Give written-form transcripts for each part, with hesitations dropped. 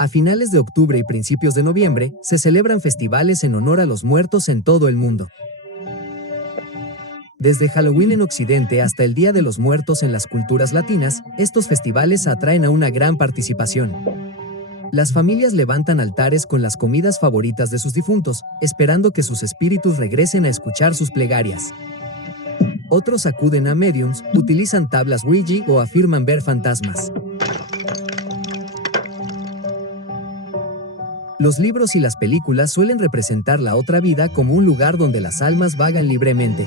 A finales de octubre y principios de noviembre, se celebran festivales en honor a los muertos en todo el mundo. Desde Halloween en Occidente hasta el Día de los Muertos en las culturas latinas, estos festivales atraen a una gran participación. Las familias levantan altares con las comidas favoritas de sus difuntos, esperando que sus espíritus regresen a escuchar sus plegarias. Otros acuden a mediums, utilizan tablas Ouija o afirman ver fantasmas. Los libros y las películas suelen representar la otra vida como un lugar donde las almas vagan libremente.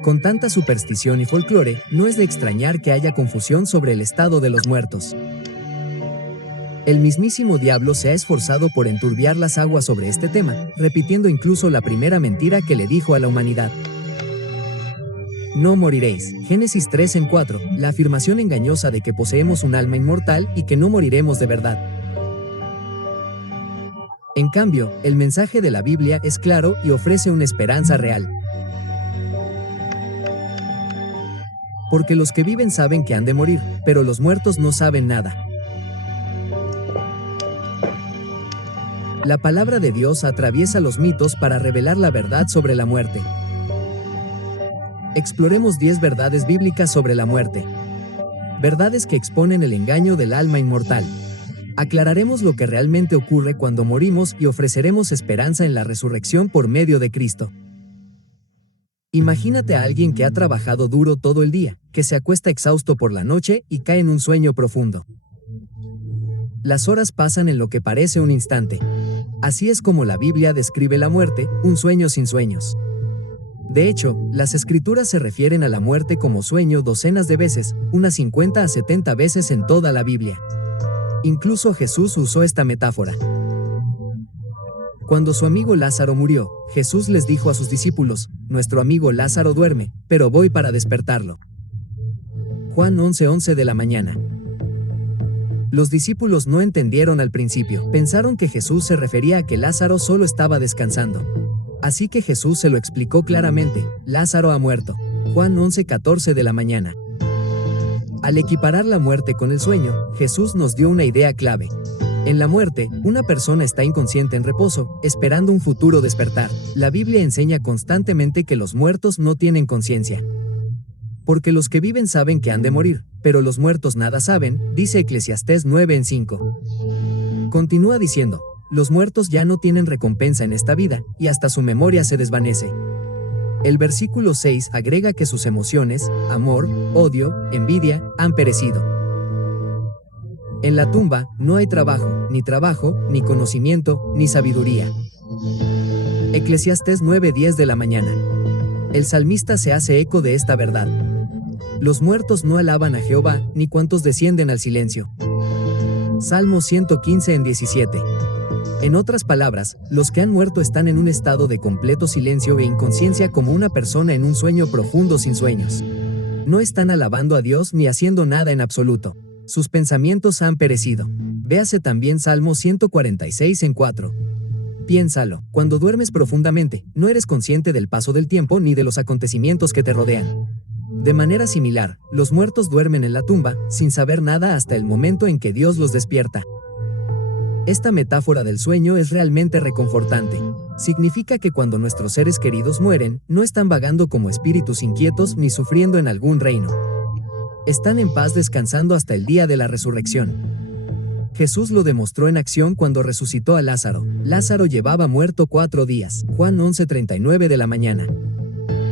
Con tanta superstición y folclore, no es de extrañar que haya confusión sobre el estado de los muertos. El mismísimo diablo se ha esforzado por enturbiar las aguas sobre este tema, repitiendo incluso la primera mentira que le dijo a la humanidad. No moriréis. Génesis 3:4, la afirmación engañosa de que poseemos un alma inmortal y que no moriremos de verdad. En cambio, el mensaje de la Biblia es claro y ofrece una esperanza real. Porque los que viven saben que han de morir, pero los muertos no saben nada. La palabra de Dios atraviesa los mitos para revelar la verdad sobre la muerte. Exploremos 10 verdades bíblicas sobre la muerte. Verdades que exponen el engaño del alma inmortal. Aclararemos lo que realmente ocurre cuando morimos y ofreceremos esperanza en la resurrección por medio de Cristo. Imagínate a alguien que ha trabajado duro todo el día, que se acuesta exhausto por la noche y cae en un sueño profundo. Las horas pasan en lo que parece un instante. Así es como la Biblia describe la muerte, un sueño sin sueños. De hecho, las Escrituras se refieren a la muerte como sueño docenas de veces, unas 50 a 70 veces en toda la Biblia. Incluso Jesús usó esta metáfora. Cuando su amigo Lázaro murió, Jesús les dijo a sus discípulos, nuestro amigo Lázaro duerme, pero voy para despertarlo. Juan 11:11 de la mañana. Los discípulos no entendieron al principio, pensaron que Jesús se refería a que Lázaro solo estaba descansando. Así que Jesús se lo explicó claramente, Lázaro ha muerto. Juan 11:14 de la mañana. Al equiparar la muerte con el sueño, Jesús nos dio una idea clave. En la muerte, una persona está inconsciente en reposo, esperando un futuro despertar. La Biblia enseña constantemente que los muertos no tienen conciencia. Porque los que viven saben que han de morir, pero los muertos nada saben, dice Eclesiastés 9:5. Continúa diciendo, los muertos ya no tienen recompensa en esta vida, y hasta su memoria se desvanece. El versículo 6 agrega que sus emociones, amor, odio, envidia, han perecido. En la tumba, no hay trabajo, ni conocimiento, ni sabiduría. Eclesiastés 9:10 de la mañana. El salmista se hace eco de esta verdad. Los muertos no alaban a Jehová, ni cuantos descienden al silencio. Salmo 115:17. En otras palabras, los que han muerto están en un estado de completo silencio e inconsciencia como una persona en un sueño profundo sin sueños. No están alabando a Dios ni haciendo nada en absoluto. Sus pensamientos han perecido. Véase también Salmo 146:4. Piénsalo, cuando duermes profundamente, no eres consciente del paso del tiempo ni de los acontecimientos que te rodean. De manera similar, los muertos duermen en la tumba, sin saber nada hasta el momento en que Dios los despierta. Esta metáfora del sueño es realmente reconfortante. Significa que cuando nuestros seres queridos mueren, no están vagando como espíritus inquietos ni sufriendo en algún reino. Están en paz descansando hasta el día de la resurrección. Jesús lo demostró en acción cuando resucitó a Lázaro. Lázaro llevaba muerto 4 días. Juan 11:39 de la mañana.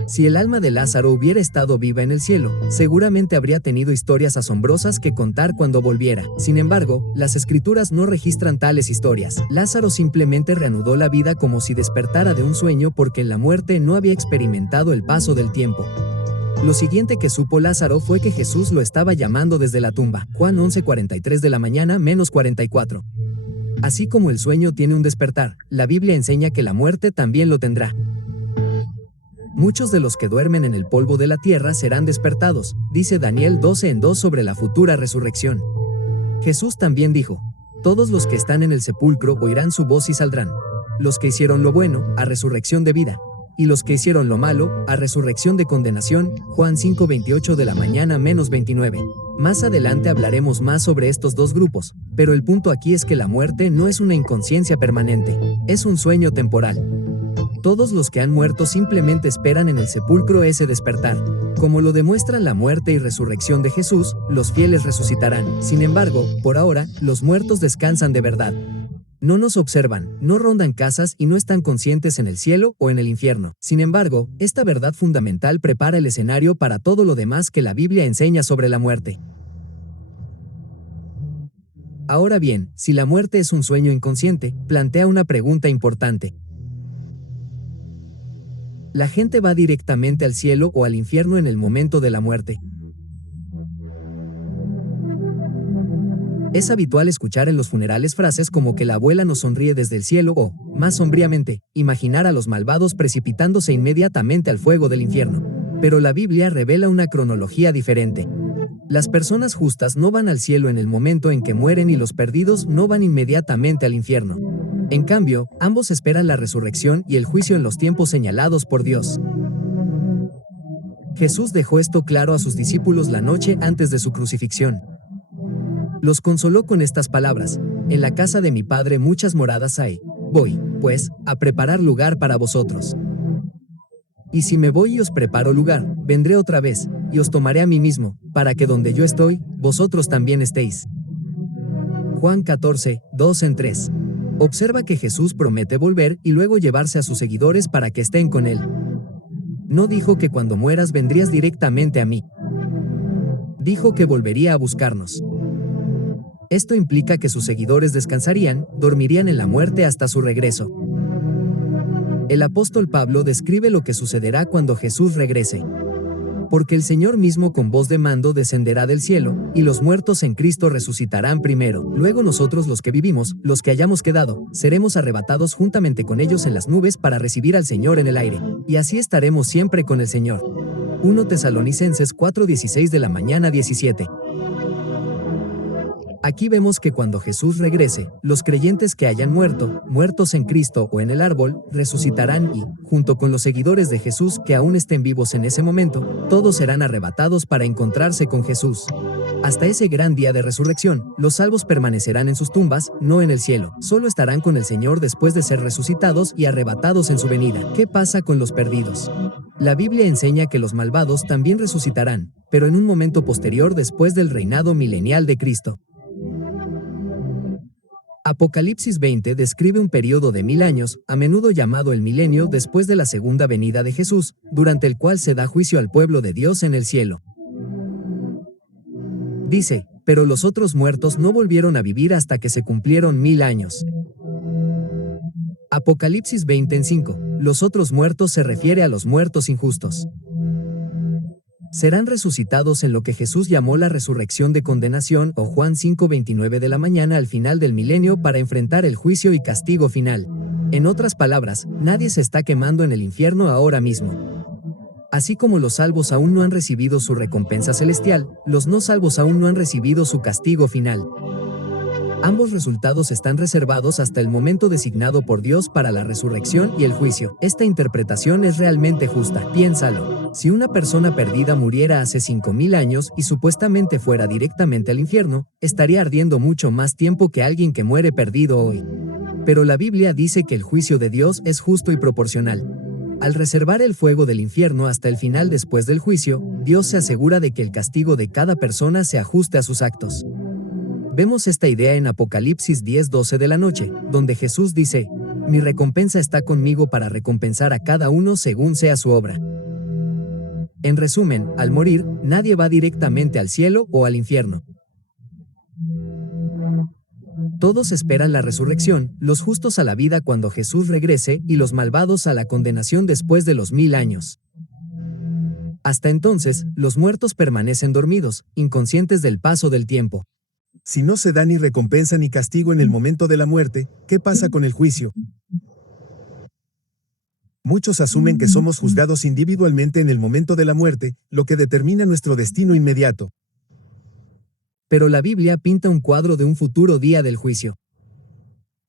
Si el alma de Lázaro hubiera estado viva en el cielo, seguramente habría tenido historias asombrosas que contar cuando volviera. Sin embargo, las Escrituras no registran tales historias. Lázaro simplemente reanudó la vida como si despertara de un sueño porque en la muerte no había experimentado el paso del tiempo. Lo siguiente que supo Lázaro fue que Jesús lo estaba llamando desde la tumba. Juan 11:43 de la mañana menos 44. Así como el sueño tiene un despertar, la Biblia enseña que la muerte también lo tendrá. Muchos de los que duermen en el polvo de la tierra serán despertados, dice Daniel 12:2 sobre la futura resurrección. Jesús también dijo, todos los que están en el sepulcro oirán su voz y saldrán. Los que hicieron lo bueno, a resurrección de vida, y los que hicieron lo malo, a resurrección de condenación, Juan 5:28 de la mañana -29. Más adelante hablaremos más sobre estos dos grupos, pero el punto aquí es que la muerte no es una inconsciencia permanente, es un sueño temporal. Todos los que han muerto simplemente esperan en el sepulcro ese despertar. Como lo demuestran la muerte y resurrección de Jesús, los fieles resucitarán. Sin embargo, por ahora, los muertos descansan de verdad. No nos observan, no rondan casas y no están conscientes en el cielo o en el infierno. Sin embargo, esta verdad fundamental prepara el escenario para todo lo demás que la Biblia enseña sobre la muerte. Ahora bien, si la muerte es un sueño inconsciente, plantea una pregunta importante. ¿La gente va directamente al cielo o al infierno en el momento de la muerte? Es habitual escuchar en los funerales frases como que la abuela nos sonríe desde el cielo o, más sombríamente, imaginar a los malvados precipitándose inmediatamente al fuego del infierno. Pero la Biblia revela una cronología diferente. Las personas justas no van al cielo en el momento en que mueren y los perdidos no van inmediatamente al infierno. En cambio, ambos esperan la resurrección y el juicio en los tiempos señalados por Dios. Jesús dejó esto claro a sus discípulos la noche antes de su crucifixión. Los consoló con estas palabras: en la casa de mi Padre muchas moradas hay. Voy, pues, a preparar lugar para vosotros. Y si me voy y os preparo lugar, vendré otra vez, y os tomaré a mí mismo, para que donde yo estoy, vosotros también estéis. Juan 14, 2-3. Observa que Jesús promete volver y luego llevarse a sus seguidores para que estén con él. No dijo que cuando mueras vendrías directamente a mí. Dijo que volvería a buscarnos. Esto implica que sus seguidores descansarían, dormirían en la muerte hasta su regreso. El apóstol Pablo describe lo que sucederá cuando Jesús regrese. Porque el Señor mismo con voz de mando descenderá del cielo, y los muertos en Cristo resucitarán primero. Luego nosotros los que vivimos, los que hayamos quedado, seremos arrebatados juntamente con ellos en las nubes para recibir al Señor en el aire. Y así estaremos siempre con el Señor. 1 Tesalonicenses 4:16 de la mañana 17. Aquí vemos que cuando Jesús regrese, los creyentes que hayan muerto, muertos en Cristo o en el árbol, resucitarán y, junto con los seguidores de Jesús que aún estén vivos en ese momento, todos serán arrebatados para encontrarse con Jesús. Hasta ese gran día de resurrección, los salvos permanecerán en sus tumbas, no en el cielo. Solo estarán con el Señor después de ser resucitados y arrebatados en su venida. ¿Qué pasa con los perdidos? La Biblia enseña que los malvados también resucitarán, pero en un momento posterior después del reinado milenial de Cristo. Apocalipsis 20 describe un periodo de 1000 años, a menudo llamado el milenio después de la segunda venida de Jesús, durante el cual se da juicio al pueblo de Dios en el cielo. Dice, pero los otros muertos no volvieron a vivir hasta que se cumplieron 1000 años. Apocalipsis 20:5, los otros muertos se refiere a los muertos injustos. Serán resucitados en lo que Jesús llamó la resurrección de condenación o Juan 5:29 de la mañana al final del milenio para enfrentar el juicio y castigo final. En otras palabras, nadie se está quemando en el infierno ahora mismo. Así como los salvos aún no han recibido su recompensa celestial, los no salvos aún no han recibido su castigo final. Ambos resultados están reservados hasta el momento designado por Dios para la resurrección y el juicio. Esta interpretación es realmente justa. Piénsalo. Si una persona perdida muriera hace 5000 años y supuestamente fuera directamente al infierno, estaría ardiendo mucho más tiempo que alguien que muere perdido hoy. Pero la Biblia dice que el juicio de Dios es justo y proporcional. Al reservar el fuego del infierno hasta el final después del juicio, Dios se asegura de que el castigo de cada persona se ajuste a sus actos. Vemos esta idea en Apocalipsis 10:12 de la noche, donde Jesús dice: mi recompensa está conmigo para recompensar a cada uno según sea su obra. En resumen, al morir, nadie va directamente al cielo o al infierno. Todos esperan la resurrección, los justos a la vida cuando Jesús regrese y los malvados a la condenación después de los 1000 años. Hasta entonces, los muertos permanecen dormidos, inconscientes del paso del tiempo. Si no se da ni recompensa ni castigo en el momento de la muerte, ¿qué pasa con el juicio? Muchos asumen que somos juzgados individualmente en el momento de la muerte, lo que determina nuestro destino inmediato. Pero la Biblia pinta un cuadro de un futuro día del juicio.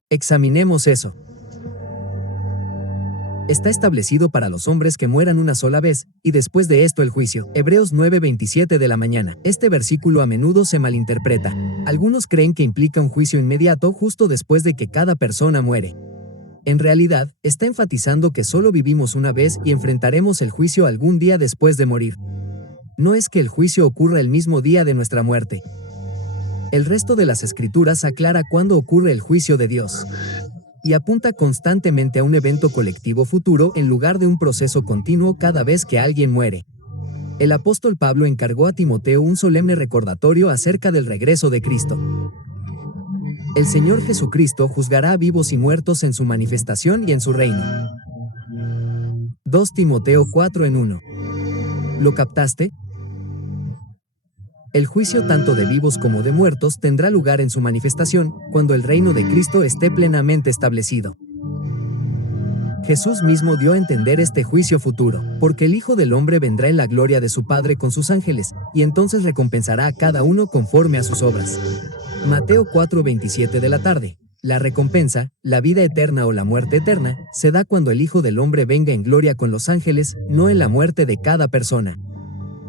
Examinemos eso. está establecido para los hombres que mueran una sola vez, y después de esto el juicio. Hebreos 9:27 de la mañana. Este versículo a menudo se malinterpreta. Algunos creen que implica un juicio inmediato justo después de que cada persona muere. En realidad, está enfatizando que solo vivimos una vez y enfrentaremos el juicio algún día después de morir. No es que el juicio ocurra el mismo día de nuestra muerte. El resto de las escrituras aclara cuándo ocurre el juicio de Dios. Y apunta constantemente a un evento colectivo futuro en lugar de un proceso continuo cada vez que alguien muere. El apóstol Pablo encargó a Timoteo un solemne recordatorio acerca del regreso de Cristo. El Señor Jesucristo juzgará a vivos y muertos en su manifestación y en su reino. 2 Timoteo 4:1. ¿Lo captaste? El juicio tanto de vivos como de muertos tendrá lugar en su manifestación, cuando el reino de Cristo esté plenamente establecido. Jesús mismo dio a entender este juicio futuro, porque el Hijo del Hombre vendrá en la gloria de su Padre con sus ángeles, y entonces recompensará a cada uno conforme a sus obras. Mateo 4:27 de la tarde. La recompensa, la vida eterna o la muerte eterna, se da cuando el Hijo del Hombre venga en gloria con los ángeles, no en la muerte de cada persona.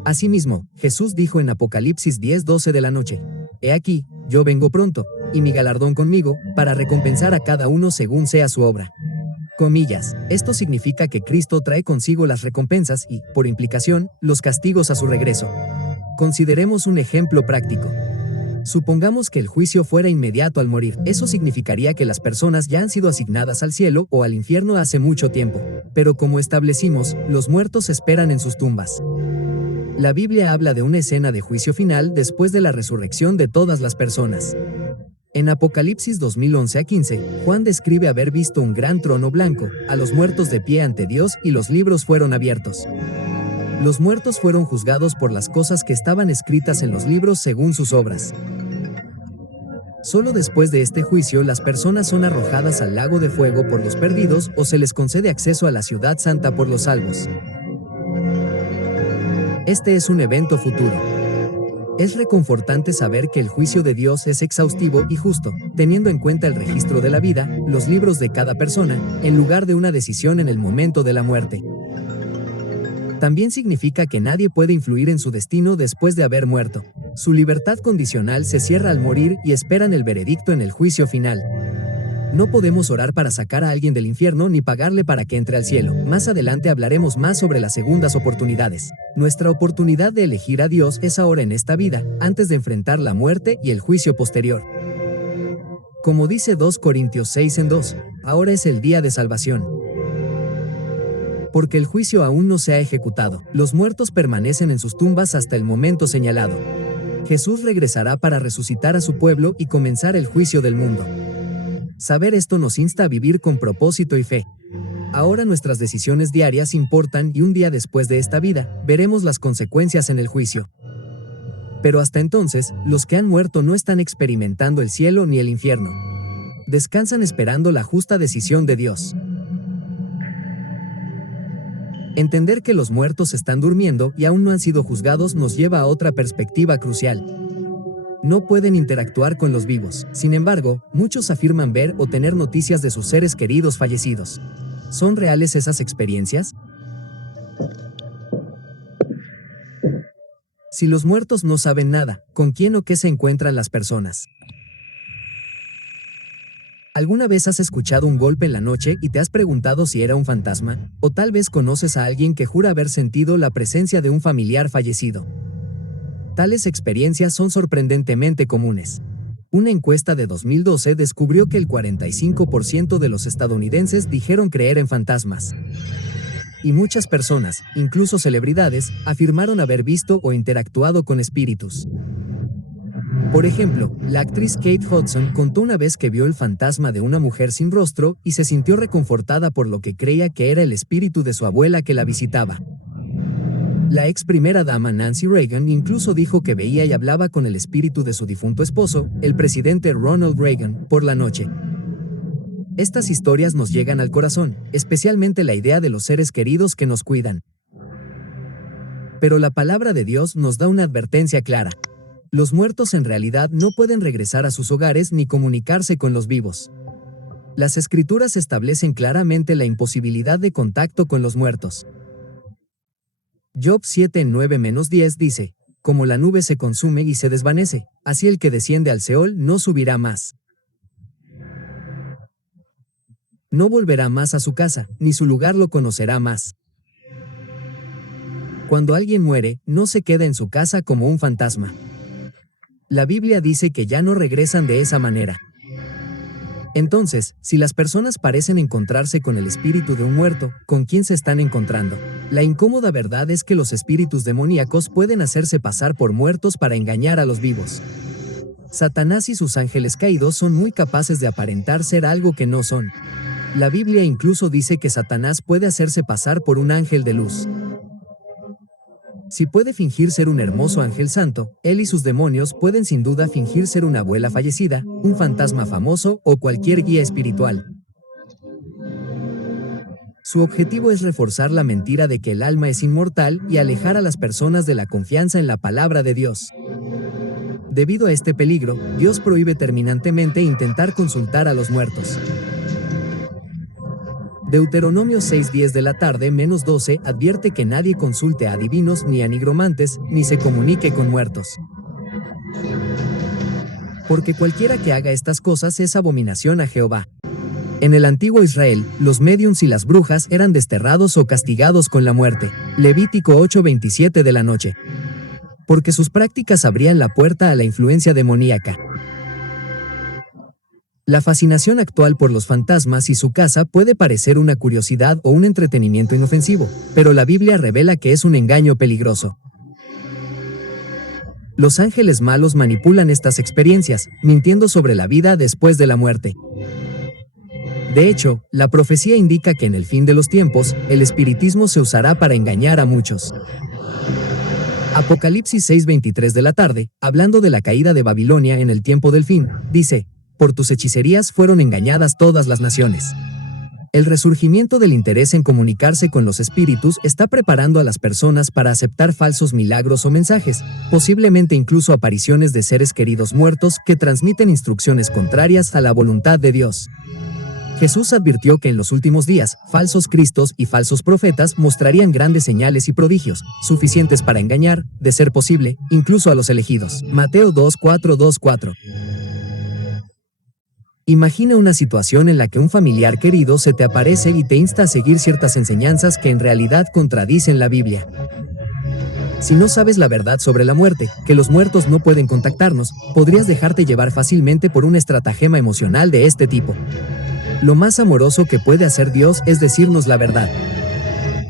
Asimismo, Jesús dijo en Apocalipsis 10:12 de la noche: He aquí, yo vengo pronto, y mi galardón conmigo, para recompensar a cada uno según sea su obra. Comillas, esto significa que Cristo trae consigo las recompensas y, por implicación, los castigos a su regreso. Consideremos un ejemplo práctico. Supongamos que el juicio fuera inmediato al morir. Eso significaría que las personas ya han sido asignadas al cielo o al infierno hace mucho tiempo. Pero como establecimos, los muertos esperan en sus tumbas. La Biblia habla de una escena de juicio final después de la resurrección de todas las personas. En Apocalipsis 2011-15, Juan describe haber visto un gran trono blanco, a los muertos de pie ante Dios y los libros fueron abiertos. Los muertos fueron juzgados por las cosas que estaban escritas en los libros según sus obras. Solo después de este juicio las personas son arrojadas al lago de fuego por los perdidos o se les concede acceso a la ciudad santa por los salvos. Este es un evento futuro. Es reconfortante saber que el juicio de Dios es exhaustivo y justo, teniendo en cuenta el registro de la vida, los libros de cada persona, en lugar de una decisión en el momento de la muerte. También significa que nadie puede influir en su destino después de haber muerto. Su libertad condicional se cierra al morir y esperan el veredicto en el juicio final. No podemos orar para sacar a alguien del infierno ni pagarle para que entre al cielo. Más adelante hablaremos más sobre las segundas oportunidades. Nuestra oportunidad de elegir a Dios es ahora en esta vida, antes de enfrentar la muerte y el juicio posterior. Como dice 2 Corintios 6:2, ahora es el día de salvación. Porque el juicio aún no se ha ejecutado, los muertos permanecen en sus tumbas hasta el momento señalado. Jesús regresará para resucitar a su pueblo y comenzar el juicio del mundo. Saber esto nos insta a vivir con propósito y fe. Ahora nuestras decisiones diarias importan y un día después de esta vida, veremos las consecuencias en el juicio. Pero hasta entonces, los que han muerto no están experimentando el cielo ni el infierno. Descansan esperando la justa decisión de Dios. Entender que los muertos están durmiendo y aún no han sido juzgados nos lleva a otra perspectiva crucial. No pueden interactuar con los vivos. Sin embargo, muchos afirman ver o tener noticias de sus seres queridos fallecidos. ¿Son reales esas experiencias? Si los muertos no saben nada, ¿con quién o qué se encuentran las personas? ¿Alguna vez has escuchado un golpe en la noche y te has preguntado si era un fantasma? O tal vez conoces a alguien que jura haber sentido la presencia de un familiar fallecido. Tales experiencias son sorprendentemente comunes. Una encuesta de 2012 descubrió que el 45% de los estadounidenses dijeron creer en fantasmas. Y muchas personas, incluso celebridades, afirmaron haber visto o interactuado con espíritus. Por ejemplo, la actriz Kate Hudson contó una vez que vio el fantasma de una mujer sin rostro y se sintió reconfortada por lo que creía que era el espíritu de su abuela que la visitaba. La ex primera dama Nancy Reagan incluso dijo que veía y hablaba con el espíritu de su difunto esposo, el presidente Ronald Reagan, por la noche. Estas historias nos llegan al corazón, especialmente la idea de los seres queridos que nos cuidan. Pero la palabra de Dios nos da una advertencia clara. Los muertos en realidad no pueden regresar a sus hogares ni comunicarse con los vivos. Las escrituras establecen claramente la imposibilidad de contacto con los muertos. Job 7:9-10 dice, como la nube se consume y se desvanece, así el que desciende al Seol no subirá más. No volverá más a su casa, ni su lugar lo conocerá más. Cuando alguien muere, no se queda en su casa como un fantasma. La Biblia dice que ya no regresan de esa manera. Entonces, si las personas parecen encontrarse con el espíritu de un muerto, ¿con quién se están encontrando? La incómoda verdad es que los espíritus demoníacos pueden hacerse pasar por muertos para engañar a los vivos. Satanás y sus ángeles caídos son muy capaces de aparentar ser algo que no son. La Biblia incluso dice que Satanás puede hacerse pasar por un ángel de luz. Si puede fingir ser un hermoso ángel santo, él y sus demonios pueden sin duda fingir ser una abuela fallecida, un fantasma famoso o cualquier guía espiritual. Su objetivo es reforzar la mentira de que el alma es inmortal y alejar a las personas de la confianza en la palabra de Dios. Debido a este peligro, Dios prohíbe terminantemente intentar consultar a los muertos. Deuteronomio 6:10 de la tarde -12 advierte que nadie consulte a adivinos ni a nigromantes, ni se comunique con muertos. Porque cualquiera que haga estas cosas es abominación a Jehová. En el antiguo Israel, los médiums y las brujas eran desterrados o castigados con la muerte. Levítico 8:27 de la noche. Porque sus prácticas abrían la puerta a la influencia demoníaca. La fascinación actual por los fantasmas y su casa puede parecer una curiosidad o un entretenimiento inofensivo, pero la Biblia revela que es un engaño peligroso. Los ángeles malos manipulan estas experiencias, mintiendo sobre la vida después de la muerte. De hecho, la profecía indica que en el fin de los tiempos, el espiritismo se usará para engañar a muchos. Apocalipsis 6:23 de la tarde, hablando de la caída de Babilonia en el tiempo del fin, dice, por tus hechicerías fueron engañadas todas las naciones. El resurgimiento del interés en comunicarse con los espíritus está preparando a las personas para aceptar falsos milagros o mensajes, posiblemente incluso apariciones de seres queridos muertos que transmiten instrucciones contrarias a la voluntad de Dios. Jesús advirtió que en los últimos días, falsos cristos y falsos profetas mostrarían grandes señales y prodigios, suficientes para engañar, de ser posible, incluso a los elegidos. Mateo 2:4-2:4. Imagina una situación en la que un familiar querido se te aparece y te insta a seguir ciertas enseñanzas que en realidad contradicen la Biblia. Si no sabes la verdad sobre la muerte, que los muertos no pueden contactarnos, podrías dejarte llevar fácilmente por un estratagema emocional de este tipo. Lo más amoroso que puede hacer Dios es decirnos la verdad.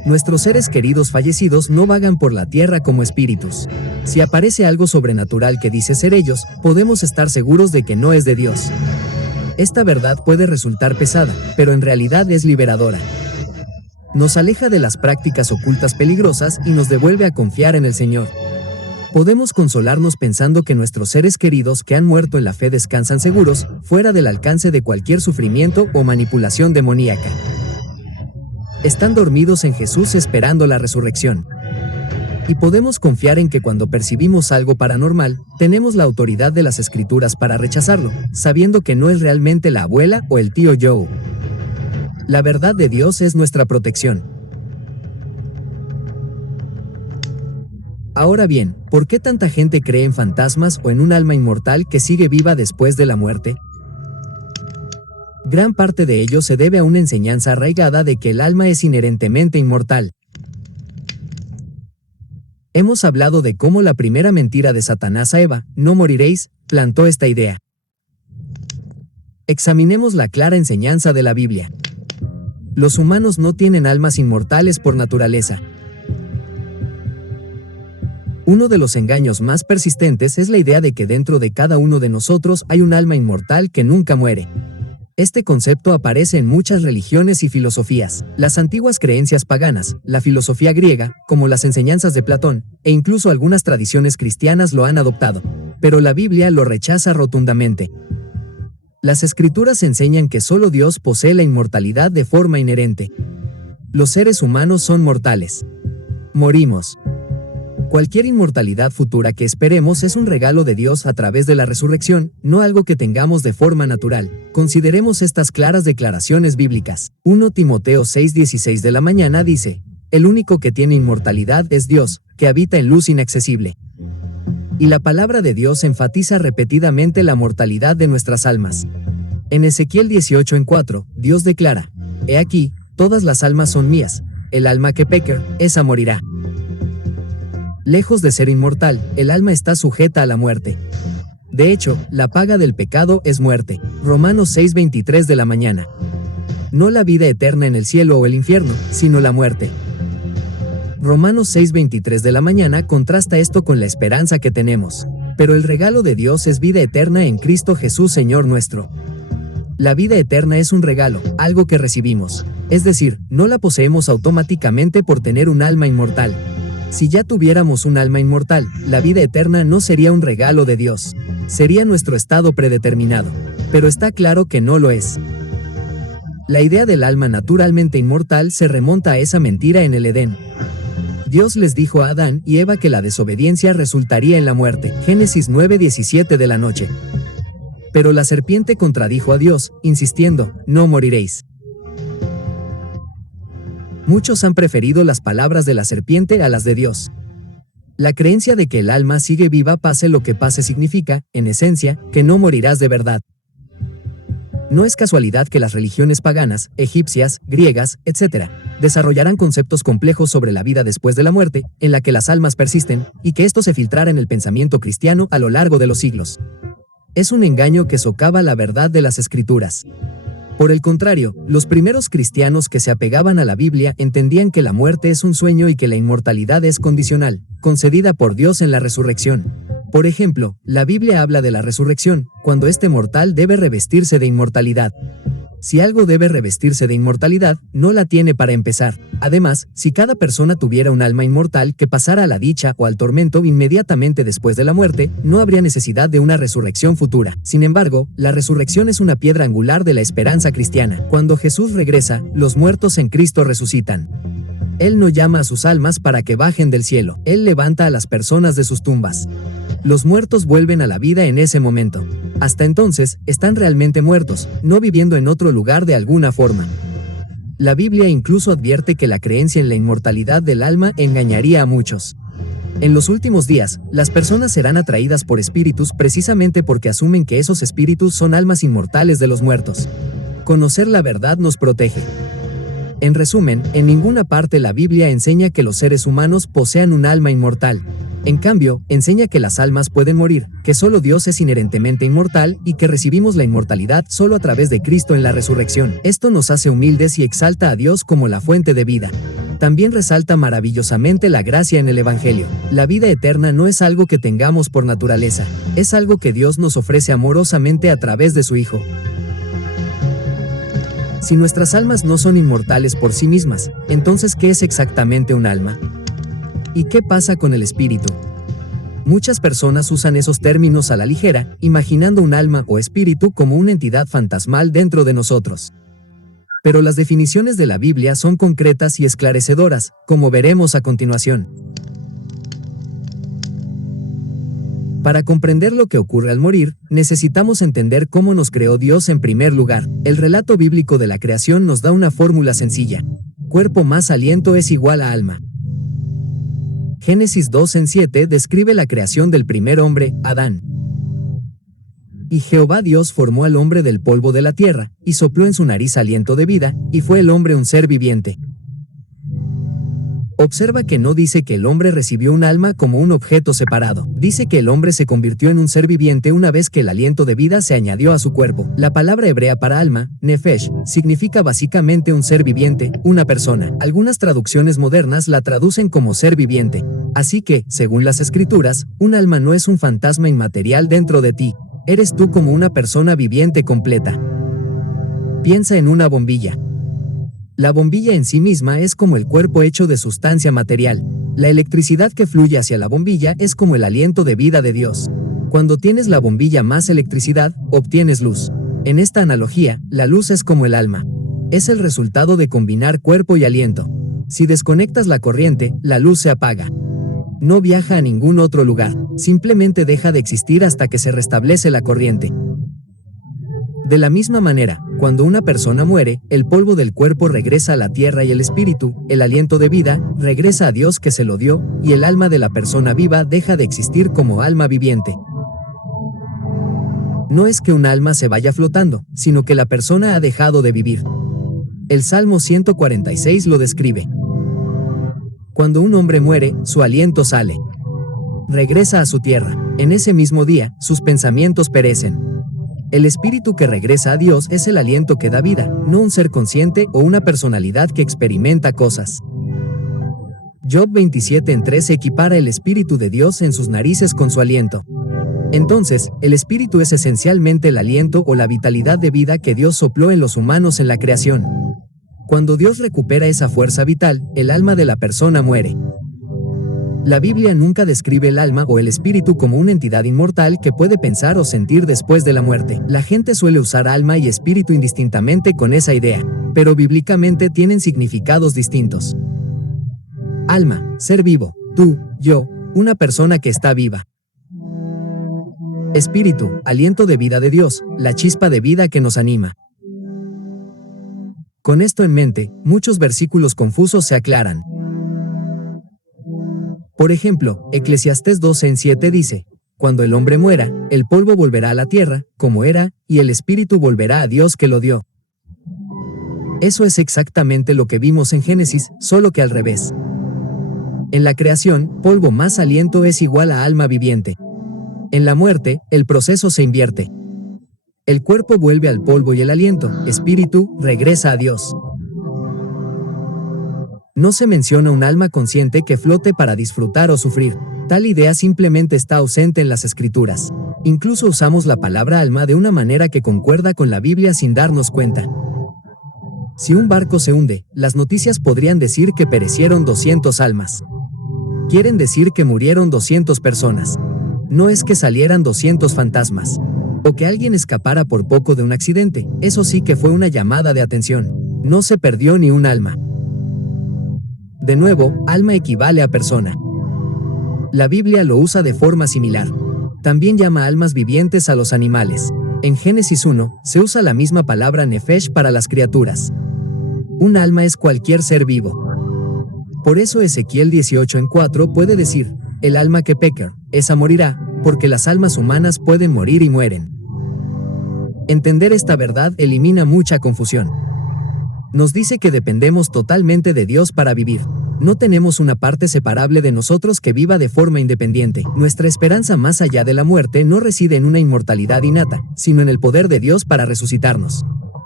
Nuestros seres queridos fallecidos no vagan por la tierra como espíritus. Si aparece algo sobrenatural que dice ser ellos, podemos estar seguros de que no es de Dios. Esta verdad puede resultar pesada, pero en realidad es liberadora. Nos aleja de las prácticas ocultas peligrosas y nos devuelve a confiar en el Señor. Podemos consolarnos pensando que nuestros seres queridos que han muerto en la fe descansan seguros, fuera del alcance de cualquier sufrimiento o manipulación demoníaca. Están dormidos en Jesús esperando la resurrección. Y podemos confiar en que cuando percibimos algo paranormal, tenemos la autoridad de las Escrituras para rechazarlo, sabiendo que no es realmente la abuela o el tío Joe. La verdad de Dios es nuestra protección. Ahora bien, ¿por qué tanta gente cree en fantasmas o en un alma inmortal que sigue viva después de la muerte? Gran parte de ello se debe a una enseñanza arraigada de que el alma es inherentemente inmortal. Hemos hablado de cómo la primera mentira de Satanás a Eva, no moriréis, plantó esta idea. Examinemos la clara enseñanza de la Biblia. Los humanos no tienen almas inmortales por naturaleza. Uno de los engaños más persistentes es la idea de que dentro de cada uno de nosotros hay un alma inmortal que nunca muere. Este concepto aparece en muchas religiones y filosofías. Las antiguas creencias paganas, la filosofía griega, como las enseñanzas de Platón, e incluso algunas tradiciones cristianas lo han adoptado. Pero la Biblia lo rechaza rotundamente. Las Escrituras enseñan que solo Dios posee la inmortalidad de forma inherente. Los seres humanos son mortales. Morimos. Cualquier inmortalidad futura que esperemos es un regalo de Dios a través de la resurrección, no algo que tengamos de forma natural. Consideremos estas claras declaraciones bíblicas. 1 Timoteo 6:16 de la mañana dice: el único que tiene inmortalidad es Dios, que habita en luz inaccesible. Y la palabra de Dios enfatiza repetidamente la mortalidad de nuestras almas. En Ezequiel 18:4, Dios declara: he aquí, todas las almas son mías, el alma que peque, esa morirá. Lejos de ser inmortal, el alma está sujeta a la muerte. De hecho, la paga del pecado es muerte. Romanos 6:23 de la mañana. No la vida eterna en el cielo o el infierno, sino la muerte. Romanos 6:23 de la mañana contrasta esto con la esperanza que tenemos. Pero el regalo de Dios es vida eterna en Cristo Jesús Señor nuestro. La vida eterna es un regalo, algo que recibimos. Es decir, no la poseemos automáticamente por tener un alma inmortal. Si ya tuviéramos un alma inmortal, la vida eterna no sería un regalo de Dios. Sería nuestro estado predeterminado. Pero está claro que no lo es. La idea del alma naturalmente inmortal se remonta a esa mentira en el Edén. Dios les dijo a Adán y Eva que la desobediencia resultaría en la muerte. Génesis 9:17 de la noche. Pero la serpiente contradijo a Dios, insistiendo: no moriréis. Muchos han preferido las palabras de la serpiente a las de Dios. La creencia de que el alma sigue viva pase lo que pase significa, en esencia, que no morirás de verdad. No es casualidad que las religiones paganas, egipcias, griegas, etc., desarrollarán conceptos complejos sobre la vida después de la muerte, en la que las almas persisten, y que esto se filtrara en el pensamiento cristiano a lo largo de los siglos. Es un engaño que socava la verdad de las Escrituras. Por el contrario, los primeros cristianos que se apegaban a la Biblia entendían que la muerte es un sueño y que la inmortalidad es condicional, concedida por Dios en la resurrección. Por ejemplo, la Biblia habla de la resurrección, cuando este mortal debe revestirse de inmortalidad. Si algo debe revestirse de inmortalidad, no la tiene para empezar. Además, si cada persona tuviera un alma inmortal que pasara a la dicha o al tormento inmediatamente después de la muerte, no habría necesidad de una resurrección futura. Sin embargo, la resurrección es una piedra angular de la esperanza cristiana. Cuando Jesús regresa, los muertos en Cristo resucitan. Él no llama a sus almas para que bajen del cielo. Él levanta a las personas de sus tumbas. Los muertos vuelven a la vida en ese momento. Hasta entonces, están realmente muertos, no viviendo en otro lugar de alguna forma. La Biblia incluso advierte que la creencia en la inmortalidad del alma engañaría a muchos. En los últimos días, las personas serán atraídas por espíritus precisamente porque asumen que esos espíritus son almas inmortales de los muertos. Conocer la verdad nos protege. En resumen, en ninguna parte la Biblia enseña que los seres humanos posean un alma inmortal. En cambio, enseña que las almas pueden morir, que solo Dios es inherentemente inmortal y que recibimos la inmortalidad solo a través de Cristo en la resurrección. Esto nos hace humildes y exalta a Dios como la fuente de vida. También resalta maravillosamente la gracia en el Evangelio. La vida eterna no es algo que tengamos por naturaleza, es algo que Dios nos ofrece amorosamente a través de su Hijo. Si nuestras almas no son inmortales por sí mismas, entonces ¿qué es exactamente un alma? ¿Y qué pasa con el espíritu? Muchas personas usan esos términos a la ligera, imaginando un alma o espíritu como una entidad fantasmal dentro de nosotros. Pero las definiciones de la Biblia son concretas y esclarecedoras, como veremos a continuación. Para comprender lo que ocurre al morir, necesitamos entender cómo nos creó Dios en primer lugar. El relato bíblico de la creación nos da una fórmula sencilla. Cuerpo más aliento es igual a alma. Génesis 2:7 describe la creación del primer hombre, Adán. Y Jehová Dios formó al hombre del polvo de la tierra, y sopló en su nariz aliento de vida, y fue el hombre un ser viviente. Observa que no dice que el hombre recibió un alma como un objeto separado. Dice que el hombre se convirtió en un ser viviente una vez que el aliento de vida se añadió a su cuerpo. La palabra hebrea para alma, nefesh, significa básicamente un ser viviente, una persona. Algunas traducciones modernas la traducen como ser viviente. Así que, según las Escrituras, un alma no es un fantasma inmaterial dentro de ti. Eres tú como una persona viviente completa. Piensa en una bombilla. La bombilla en sí misma es como el cuerpo hecho de sustancia material. La electricidad que fluye hacia la bombilla es como el aliento de vida de Dios. Cuando tienes la bombilla más electricidad, obtienes luz. En esta analogía, la luz es como el alma. Es el resultado de combinar cuerpo y aliento. Si desconectas la corriente, la luz se apaga. No viaja a ningún otro lugar, simplemente deja de existir hasta que se restablece la corriente. De la misma manera, cuando una persona muere, el polvo del cuerpo regresa a la tierra y el espíritu, el aliento de vida, regresa a Dios que se lo dio, y el alma de la persona viva deja de existir como alma viviente. No es que un alma se vaya flotando, sino que la persona ha dejado de vivir. El Salmo 146 lo describe. Cuando un hombre muere, su aliento sale. Regresa a su tierra. En ese mismo día, sus pensamientos perecen. El espíritu que regresa a Dios es el aliento que da vida, no un ser consciente o una personalidad que experimenta cosas. Job 27:3 equipara el espíritu de Dios en sus narices con su aliento. Entonces, el espíritu es esencialmente el aliento o la vitalidad de vida que Dios sopló en los humanos en la creación. Cuando Dios recupera esa fuerza vital, el alma de la persona muere. La Biblia nunca describe el alma o el espíritu como una entidad inmortal que puede pensar o sentir después de la muerte. La gente suele usar alma y espíritu indistintamente con esa idea, pero bíblicamente tienen significados distintos. Alma, ser vivo, tú, yo, una persona que está viva. Espíritu, aliento de vida de Dios, la chispa de vida que nos anima. Con esto en mente, muchos versículos confusos se aclaran. Por ejemplo, Eclesiastés 12:7 dice, cuando el hombre muera, el polvo volverá a la tierra, como era, y el espíritu volverá a Dios que lo dio. Eso es exactamente lo que vimos en Génesis, solo que al revés. En la creación, polvo más aliento es igual a alma viviente. En la muerte, el proceso se invierte. El cuerpo vuelve al polvo y el aliento, espíritu, regresa a Dios. No se menciona un alma consciente que flote para disfrutar o sufrir. Tal idea simplemente está ausente en las Escrituras. Incluso usamos la palabra alma de una manera que concuerda con la Biblia sin darnos cuenta. Si un barco se hunde, las noticias podrían decir que perecieron 200 almas. Quieren decir que murieron 200 personas. No es que salieran 200 fantasmas. O que alguien escapara por poco de un accidente. Eso sí que fue una llamada de atención. No se perdió ni un alma. De nuevo, alma equivale a persona. La Biblia lo usa de forma similar. También llama almas vivientes a los animales. En Génesis 1, se usa la misma palabra nefesh para las criaturas. Un alma es cualquier ser vivo. Por eso Ezequiel 18:4 puede decir, el alma que peca, esa morirá, porque las almas humanas pueden morir y mueren. Entender esta verdad elimina mucha confusión. Nos dice que dependemos totalmente de Dios para vivir. No tenemos una parte separable de nosotros que viva de forma independiente. Nuestra esperanza más allá de la muerte no reside en una inmortalidad innata, sino en el poder de Dios para resucitarnos.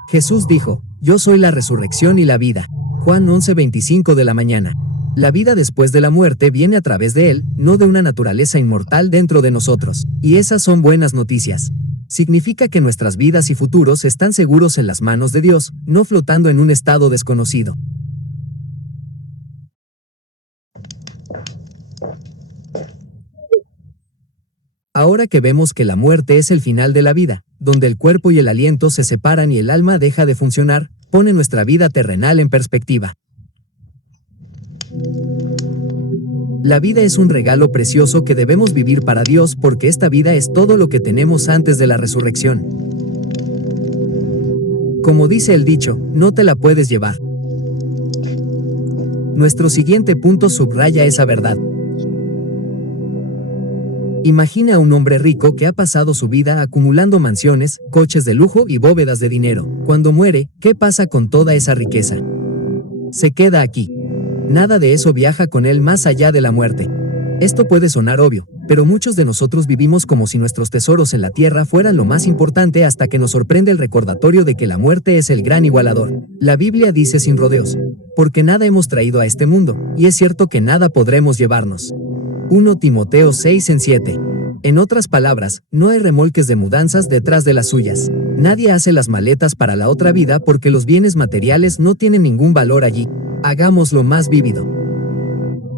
Jesús dijo, yo soy la resurrección y la vida. Juan 11:25 de la mañana. La vida después de la muerte viene a través de Él, no de una naturaleza inmortal dentro de nosotros. Y esas son buenas noticias. Significa que nuestras vidas y futuros están seguros en las manos de Dios, no flotando en un estado desconocido. Ahora que vemos que la muerte es el final de la vida, donde el cuerpo y el aliento se separan y el alma deja de funcionar, pone nuestra vida terrenal en perspectiva. La vida es un regalo precioso que debemos vivir para Dios porque esta vida es todo lo que tenemos antes de la resurrección. Como dice el dicho, no te la puedes llevar. Nuestro siguiente punto subraya esa verdad. Imagina a un hombre rico que ha pasado su vida acumulando mansiones, coches de lujo y bóvedas de dinero. Cuando muere, ¿qué pasa con toda esa riqueza? Se queda aquí. Nada de eso viaja con él más allá de la muerte. Esto puede sonar obvio, pero muchos de nosotros vivimos como si nuestros tesoros en la tierra fueran lo más importante hasta que nos sorprende el recordatorio de que la muerte es el gran igualador. La Biblia dice sin rodeos, porque nada hemos traído a este mundo, y es cierto que nada podremos llevarnos. 1 Timoteo 6:7. En otras palabras, no hay remolques de mudanzas detrás de las suyas. Nadie hace las maletas para la otra vida porque los bienes materiales no tienen ningún valor allí. Hagámoslo más vívido.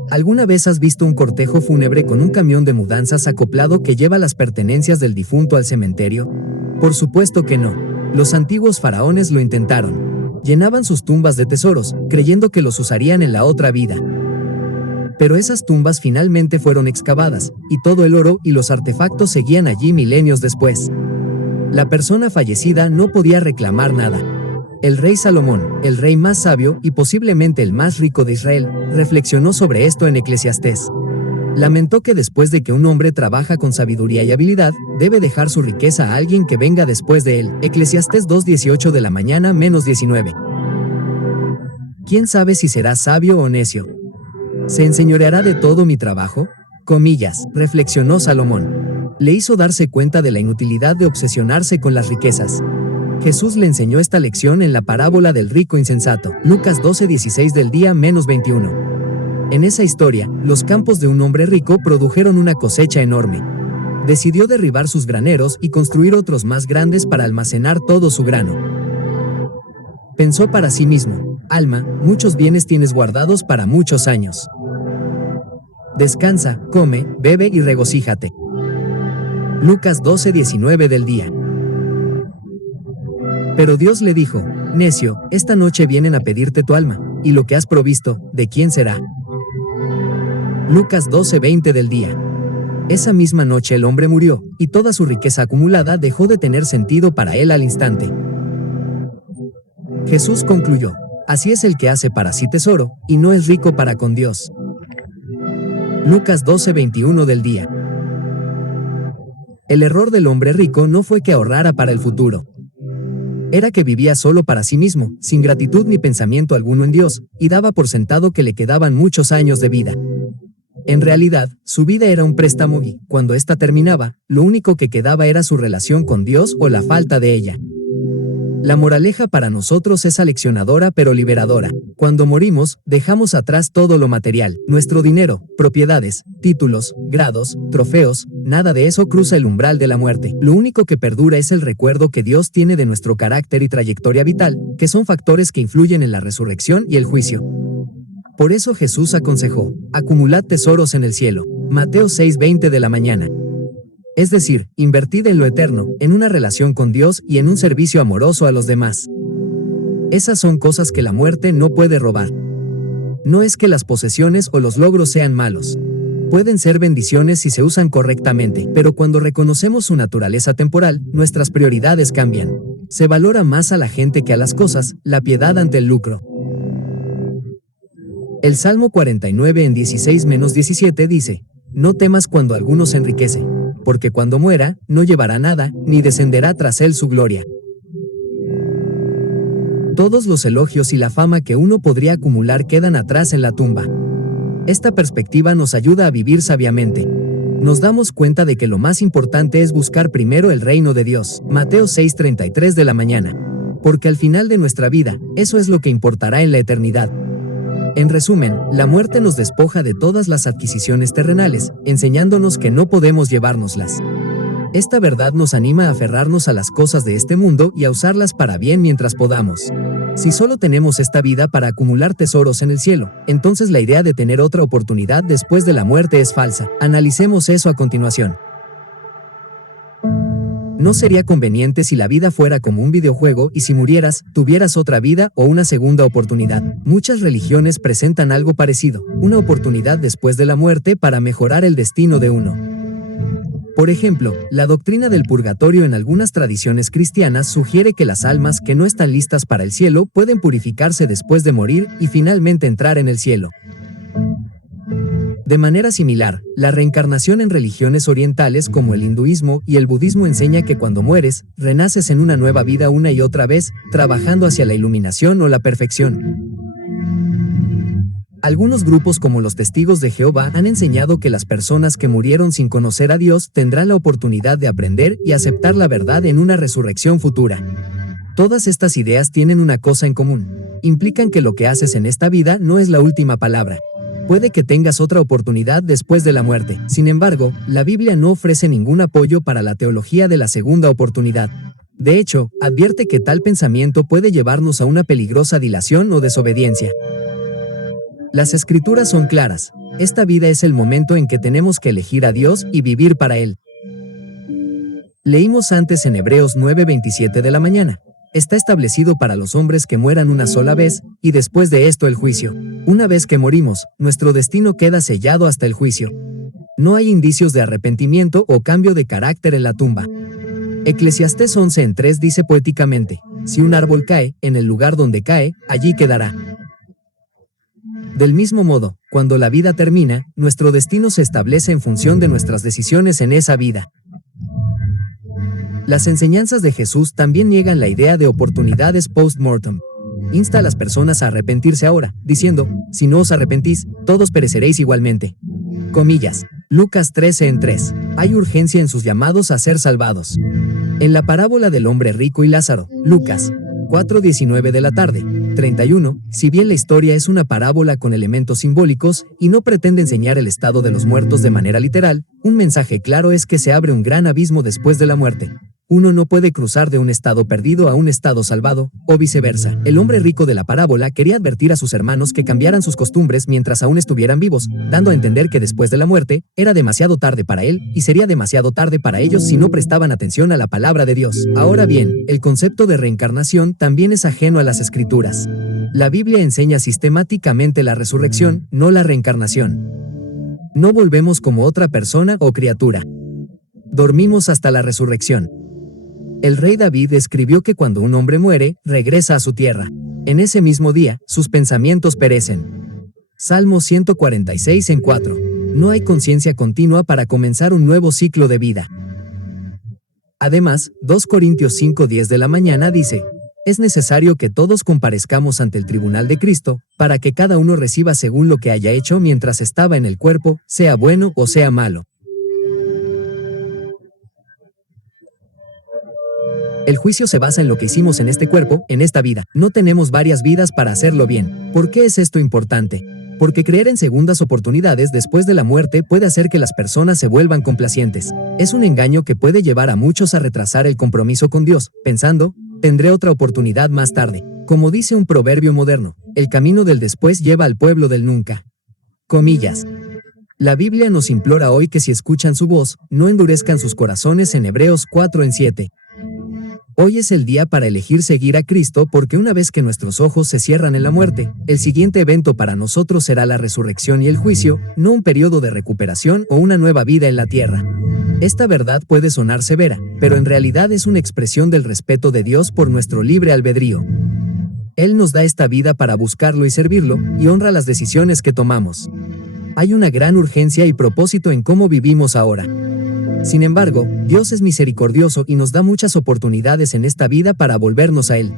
¿Alguna vez has visto un cortejo fúnebre con un camión de mudanzas acoplado que lleva las pertenencias del difunto al cementerio? Por supuesto que no. Los antiguos faraones lo intentaron. Llenaban sus tumbas de tesoros, creyendo que los usarían en la otra vida. Pero esas tumbas finalmente fueron excavadas, y todo el oro y los artefactos seguían allí milenios después. La persona fallecida no podía reclamar nada. El rey Salomón, el rey más sabio y posiblemente el más rico de Israel, reflexionó sobre esto en Eclesiastés. Lamentó que después de que un hombre trabaja con sabiduría y habilidad, debe dejar su riqueza a alguien que venga después de él. Eclesiastés 2:18 de la mañana -19. ¿Quién sabe si será sabio o necio? ¿Se enseñoreará de todo mi trabajo? Comillas, reflexionó Salomón. Le hizo darse cuenta de la inutilidad de obsesionarse con las riquezas. Jesús le enseñó esta lección en la parábola del rico insensato, Lucas 12:16 del día -21. En esa historia, los campos de un hombre rico produjeron una cosecha enorme. Decidió derribar sus graneros y construir otros más grandes para almacenar todo su grano. Pensó para sí mismo: alma, muchos bienes tienes guardados para muchos años. Descansa, come, bebe y regocíjate. Lucas 12:19 del día. Pero Dios le dijo: necio, esta noche vienen a pedirte tu alma, y lo que has provisto, ¿de quién será? Lucas 12:20 del día. Esa misma noche el hombre murió, y toda su riqueza acumulada dejó de tener sentido para él al instante. Jesús concluyó: así es el que hace para sí tesoro, y no es rico para con Dios. Lucas 12:21 del día. El error del hombre rico no fue que ahorrara para el futuro. Era que vivía solo para sí mismo, sin gratitud ni pensamiento alguno en Dios, y daba por sentado que le quedaban muchos años de vida. En realidad, su vida era un préstamo y, cuando ésta terminaba, lo único que quedaba era su relación con Dios o la falta de ella. La moraleja para nosotros es aleccionadora pero liberadora. Cuando morimos, dejamos atrás todo lo material, nuestro dinero, propiedades, títulos, grados, trofeos, nada de eso cruza el umbral de la muerte. Lo único que perdura es el recuerdo que Dios tiene de nuestro carácter y trayectoria vital, que son factores que influyen en la resurrección y el juicio. Por eso Jesús aconsejó: acumulad tesoros en el cielo. Mateo 6:20 de la mañana. Es decir, invertid en lo eterno, en una relación con Dios y en un servicio amoroso a los demás. Esas son cosas que la muerte no puede robar. No es que las posesiones o los logros sean malos. Pueden ser bendiciones si se usan correctamente, pero cuando reconocemos su naturaleza temporal, nuestras prioridades cambian. Se valora más a la gente que a las cosas, la piedad ante el lucro. El Salmo 49 en 16-17 dice: no temas cuando alguno se enriquece, porque cuando muera, no llevará nada, ni descenderá tras él su gloria. Todos los elogios y la fama que uno podría acumular quedan atrás en la tumba. Esta perspectiva nos ayuda a vivir sabiamente. Nos damos cuenta de que lo más importante es buscar primero el reino de Dios. Mateo 6:33 de la mañana. Porque al final de nuestra vida, eso es lo que importará en la eternidad. En resumen, la muerte nos despoja de todas las adquisiciones terrenales, enseñándonos que no podemos llevárnoslas. Esta verdad nos anima a aferrarnos a las cosas de este mundo y a usarlas para bien mientras podamos. Si solo tenemos esta vida para acumular tesoros en el cielo, entonces la idea de tener otra oportunidad después de la muerte es falsa. Analicemos eso a continuación. ¿No sería conveniente si la vida fuera como un videojuego y si murieras, tuvieras otra vida o una segunda oportunidad? Muchas religiones presentan algo parecido, una oportunidad después de la muerte para mejorar el destino de uno. Por ejemplo, la doctrina del purgatorio en algunas tradiciones cristianas sugiere que las almas que no están listas para el cielo pueden purificarse después de morir y finalmente entrar en el cielo. De manera similar, la reencarnación en religiones orientales como el hinduismo y el budismo enseña que cuando mueres, renaces en una nueva vida una y otra vez, trabajando hacia la iluminación o la perfección. Algunos grupos como los Testigos de Jehová han enseñado que las personas que murieron sin conocer a Dios tendrán la oportunidad de aprender y aceptar la verdad en una resurrección futura. Todas estas ideas tienen una cosa en común: implican que lo que haces en esta vida no es la última palabra. Puede que tengas otra oportunidad después de la muerte. Sin embargo, la Biblia no ofrece ningún apoyo para la teología de la segunda oportunidad. De hecho, advierte que tal pensamiento puede llevarnos a una peligrosa dilación o desobediencia. Las Escrituras son claras. Esta vida es el momento en que tenemos que elegir a Dios y vivir para Él. Leímos antes en Hebreos 9:27 de la mañana: está establecido para los hombres que mueran una sola vez, y después de esto el juicio. Una vez que morimos, nuestro destino queda sellado hasta el juicio. No hay indicios de arrepentimiento o cambio de carácter en la tumba. Eclesiastés 11:3 dice poéticamente: si un árbol cae, en el lugar donde cae, allí quedará. Del mismo modo, cuando la vida termina, nuestro destino se establece en función de nuestras decisiones en esa vida. Las enseñanzas de Jesús también niegan la idea de oportunidades post-mortem. Insta a las personas a arrepentirse ahora, diciendo: si no os arrepentís, todos pereceréis igualmente. Comillas. Lucas 13:3. Hay urgencia en sus llamados a ser salvados. En la parábola del hombre rico y Lázaro, Lucas 4:19 de la tarde, 31, si bien la historia es una parábola con elementos simbólicos y no pretende enseñar el estado de los muertos de manera literal, un mensaje claro es que se abre un gran abismo después de la muerte. Uno no puede cruzar de un estado perdido a un estado salvado, o viceversa. El hombre rico de la parábola quería advertir a sus hermanos que cambiaran sus costumbres mientras aún estuvieran vivos, dando a entender que después de la muerte, era demasiado tarde para él, y sería demasiado tarde para ellos si no prestaban atención a la palabra de Dios. Ahora bien, el concepto de reencarnación también es ajeno a las Escrituras. La Biblia enseña sistemáticamente la resurrección, no la reencarnación. No volvemos como otra persona o criatura. Dormimos hasta la resurrección. El rey David escribió que cuando un hombre muere, regresa a su tierra. En ese mismo día, sus pensamientos perecen. Salmo 146:4. No hay conciencia continua para comenzar un nuevo ciclo de vida. Además, 2 Corintios 5:10 de la mañana dice: es necesario que todos comparezcamos ante el tribunal de Cristo, para que cada uno reciba según lo que haya hecho mientras estaba en el cuerpo, sea bueno o sea malo. El juicio se basa en lo que hicimos en este cuerpo, en esta vida. No tenemos varias vidas para hacerlo bien. ¿Por qué es esto importante? Porque creer en segundas oportunidades después de la muerte puede hacer que las personas se vuelvan complacientes. Es un engaño que puede llevar a muchos a retrasar el compromiso con Dios, pensando: tendré otra oportunidad más tarde. Como dice un proverbio moderno, el camino del después lleva al pueblo del nunca. Comillas. La Biblia nos implora hoy que si escuchan su voz, no endurezcan sus corazones en Hebreos 4:7. Hoy es el día para elegir seguir a Cristo porque una vez que nuestros ojos se cierran en la muerte, el siguiente evento para nosotros será la resurrección y el juicio, no un periodo de recuperación o una nueva vida en la tierra. Esta verdad puede sonar severa, pero en realidad es una expresión del respeto de Dios por nuestro libre albedrío. Él nos da esta vida para buscarlo y servirlo, y honra las decisiones que tomamos. Hay una gran urgencia y propósito en cómo vivimos ahora. Sin embargo, Dios es misericordioso y nos da muchas oportunidades en esta vida para volvernos a Él.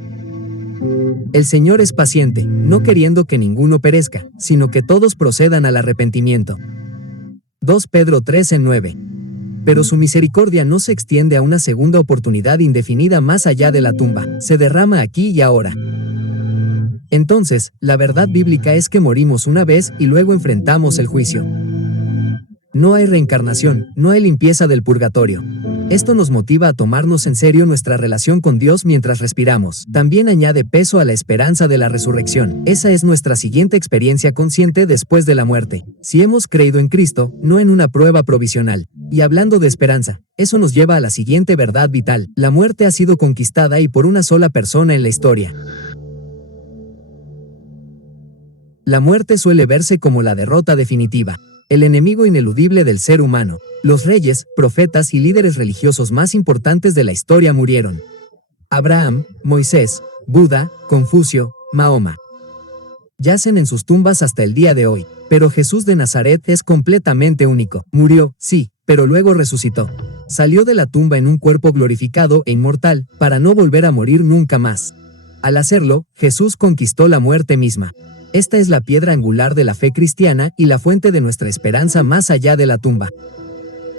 El Señor es paciente, no queriendo que ninguno perezca, sino que todos procedan al arrepentimiento. 2 Pedro 3:9. Pero su misericordia no se extiende a una segunda oportunidad indefinida más allá de la tumba, se derrama aquí y ahora. Entonces, la verdad bíblica es que morimos una vez y luego enfrentamos el juicio. No hay reencarnación, no hay limpieza del purgatorio. Esto nos motiva a tomarnos en serio nuestra relación con Dios mientras respiramos. También añade peso a la esperanza de la resurrección. Esa es nuestra siguiente experiencia consciente después de la muerte. Si hemos creído en Cristo, no en una prueba provisional. Y hablando de esperanza, eso nos lleva a la siguiente verdad vital. La muerte ha sido conquistada y por una sola persona en la historia. La muerte suele verse como la derrota definitiva. El enemigo ineludible del ser humano. Los reyes, profetas y líderes religiosos más importantes de la historia murieron. Abraham, Moisés, Buda, Confucio, Mahoma. Yacen en sus tumbas hasta el día de hoy. Pero Jesús de Nazaret es completamente único. Murió, sí, pero luego resucitó. Salió de la tumba en un cuerpo glorificado e inmortal, para no volver a morir nunca más. Al hacerlo, Jesús conquistó la muerte misma. Esta es la piedra angular de la fe cristiana y la fuente de nuestra esperanza más allá de la tumba.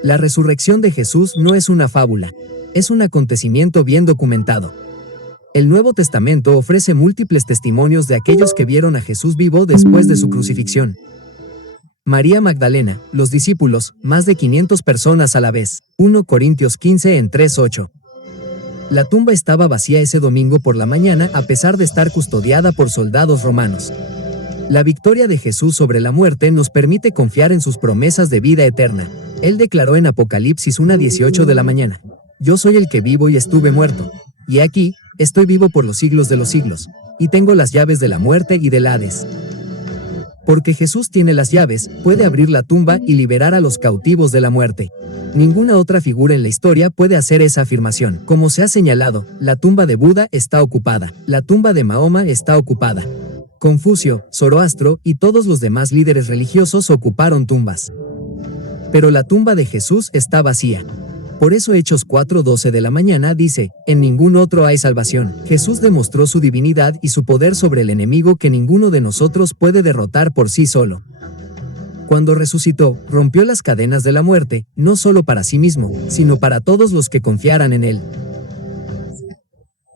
La resurrección de Jesús no es una fábula, es un acontecimiento bien documentado. El Nuevo Testamento ofrece múltiples testimonios de aquellos que vieron a Jesús vivo después de su crucifixión. María Magdalena, los discípulos, más de 500 personas a la vez. 1 Corintios 15:3-8. La tumba estaba vacía ese domingo por la mañana a pesar de estar custodiada por soldados romanos. La victoria de Jesús sobre la muerte nos permite confiar en sus promesas de vida eterna. Él declaró en Apocalipsis 1:18 de la mañana: Yo soy el que vivo y estuve muerto. Y aquí, estoy vivo por los siglos de los siglos, y tengo las llaves de la muerte y del Hades. Porque Jesús tiene las llaves, puede abrir la tumba y liberar a los cautivos de la muerte. Ninguna otra figura en la historia puede hacer esa afirmación. Como se ha señalado, la tumba de Buda está ocupada, la tumba de Mahoma está ocupada. Confucio, Zoroastro y todos los demás líderes religiosos ocuparon tumbas. Pero la tumba de Jesús está vacía. Por eso Hechos 4:12 de la mañana dice, en ningún otro hay salvación. Jesús demostró su divinidad y su poder sobre el enemigo que ninguno de nosotros puede derrotar por sí solo. Cuando resucitó, rompió las cadenas de la muerte, no solo para sí mismo, sino para todos los que confiaran en él.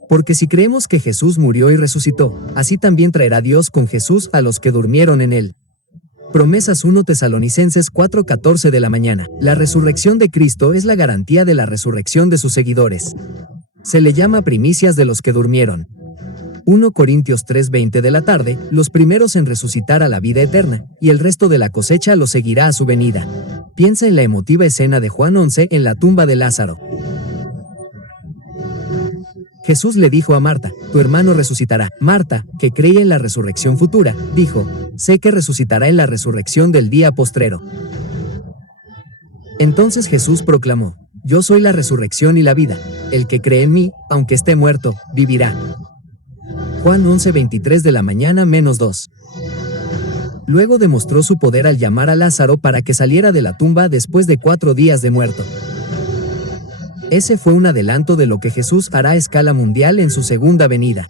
Porque si creemos que Jesús murió y resucitó, así también traerá Dios con Jesús a los que durmieron en él. Promesas 1 Tesalonicenses 4:14 de la mañana. La resurrección de Cristo es la garantía de la resurrección de sus seguidores. Se le llama primicias de los que durmieron. 1 Corintios 3:20 de la tarde, los primeros en resucitar a la vida eterna, y el resto de la cosecha lo seguirá a su venida. Piensa en la emotiva escena de Juan 11 en la tumba de Lázaro. Jesús le dijo a Marta, tu hermano resucitará. Marta, que creía en la resurrección futura, dijo, sé que resucitará en la resurrección del día postrero. Entonces Jesús proclamó, yo soy la resurrección y la vida, el que cree en mí, aunque esté muerto, vivirá. Juan 11:23 de la mañana -2. Luego demostró su poder al llamar a Lázaro para que saliera de la tumba después de 4 días de muerto. Ese fue un adelanto de lo que Jesús hará a escala mundial en su segunda venida.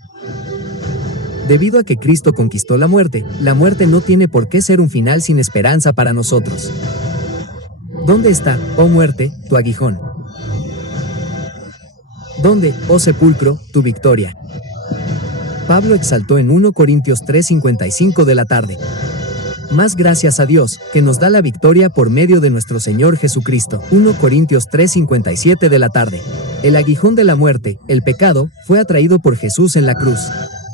Debido a que Cristo conquistó la muerte no tiene por qué ser un final sin esperanza para nosotros. ¿Dónde está, oh muerte, tu aguijón? ¿Dónde, oh sepulcro, tu victoria? Pablo exaltó en 1 Corintios 3:55 de la tarde. Más gracias a Dios, que nos da la victoria por medio de nuestro Señor Jesucristo. 1 Corintios 3:57 de la tarde. El aguijón de la muerte, el pecado, fue atraído por Jesús en la cruz.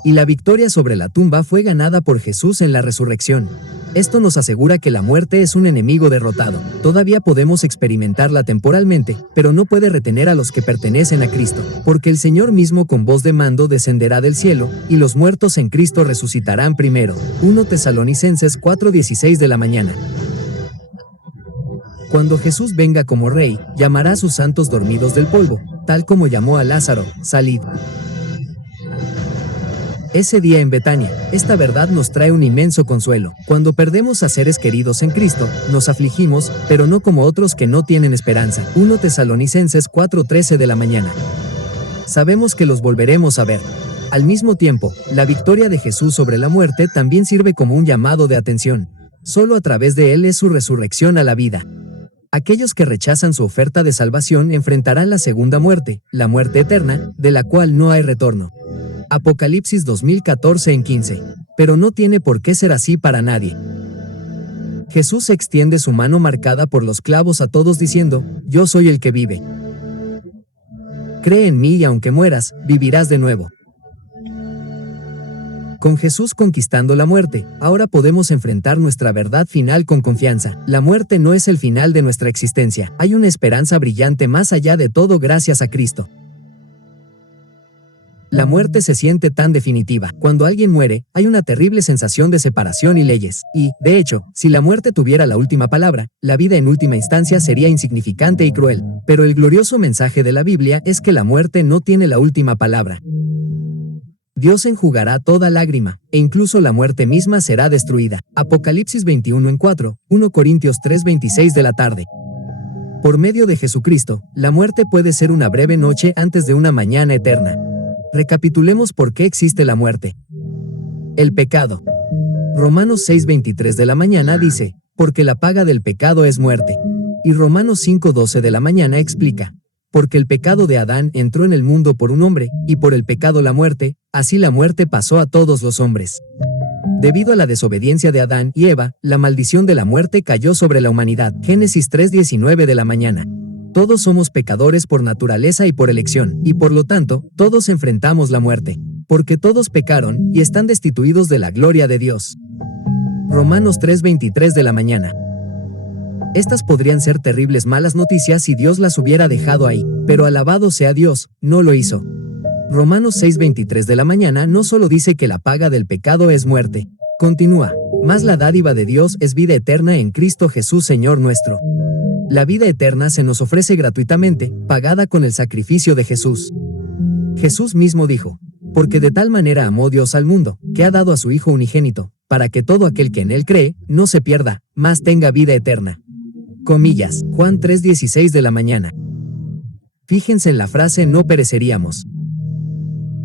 Y la victoria sobre la tumba fue ganada por Jesús en la resurrección. Esto nos asegura que la muerte es un enemigo derrotado. Todavía podemos experimentarla temporalmente, pero no puede retener a los que pertenecen a Cristo, porque el Señor mismo con voz de mando descenderá del cielo, y los muertos en Cristo resucitarán primero. 1 Tesalonicenses 4:16 de la mañana. Cuando Jesús venga como Rey, llamará a sus santos dormidos del polvo, tal como llamó a Lázaro, salid. Ese día en Betania, esta verdad nos trae un inmenso consuelo. Cuando perdemos a seres queridos en Cristo, nos afligimos, pero no como otros que no tienen esperanza. 1 Tesalonicenses 4:13 de la mañana. Sabemos que los volveremos a ver. Al mismo tiempo, la victoria de Jesús sobre la muerte también sirve como un llamado de atención. Solo a través de él es su resurrección a la vida. Aquellos que rechazan su oferta de salvación enfrentarán la segunda muerte, la muerte eterna, de la cual no hay retorno. Apocalipsis 2014:15. Pero no tiene por qué ser así para nadie. Jesús extiende su mano marcada por los clavos a todos diciendo, yo soy el que vive. Cree en mí y aunque mueras, vivirás de nuevo. Con Jesús conquistando la muerte, ahora podemos enfrentar nuestra verdad final con confianza. La muerte no es el final de nuestra existencia. Hay una esperanza brillante más allá de todo gracias a Cristo. La muerte se siente tan definitiva. Cuando alguien muere, hay una terrible sensación de separación y leyes. Y, de hecho, si la muerte tuviera la última palabra, la vida en última instancia sería insignificante y cruel. Pero el glorioso mensaje de la Biblia es que la muerte no tiene la última palabra. Dios enjugará toda lágrima, e incluso la muerte misma será destruida. Apocalipsis 21:4, 1 Corintios 3:26 de la tarde. Por medio de Jesucristo, la muerte puede ser una breve noche antes de una mañana eterna. Recapitulemos por qué existe la muerte. El pecado. Romanos 6:23 de la mañana dice, porque la paga del pecado es muerte. Y Romanos 5:12 de la mañana explica, porque el pecado de Adán entró en el mundo por un hombre, y por el pecado la muerte, así la muerte pasó a todos los hombres. Debido a la desobediencia de Adán y Eva, la maldición de la muerte cayó sobre la humanidad. Génesis 3:19 de la mañana. Todos somos pecadores por naturaleza y por elección, y por lo tanto, todos enfrentamos la muerte, porque todos pecaron y están destituidos de la gloria de Dios. Romanos 3:23 de la mañana. Estas podrían ser terribles malas noticias si Dios las hubiera dejado ahí, pero alabado sea Dios, no lo hizo. Romanos 6:23 de la mañana no solo dice que la paga del pecado es muerte. Continúa, mas la dádiva de Dios es vida eterna en Cristo Jesús Señor nuestro. La vida eterna se nos ofrece gratuitamente, pagada con el sacrificio de Jesús. Jesús mismo dijo, porque de tal manera amó Dios al mundo, que ha dado a su Hijo unigénito, para que todo aquel que en él cree, no se pierda, mas tenga vida eterna. Comillas, Juan 3:16 de la mañana. Fíjense en la frase no pereceríamos.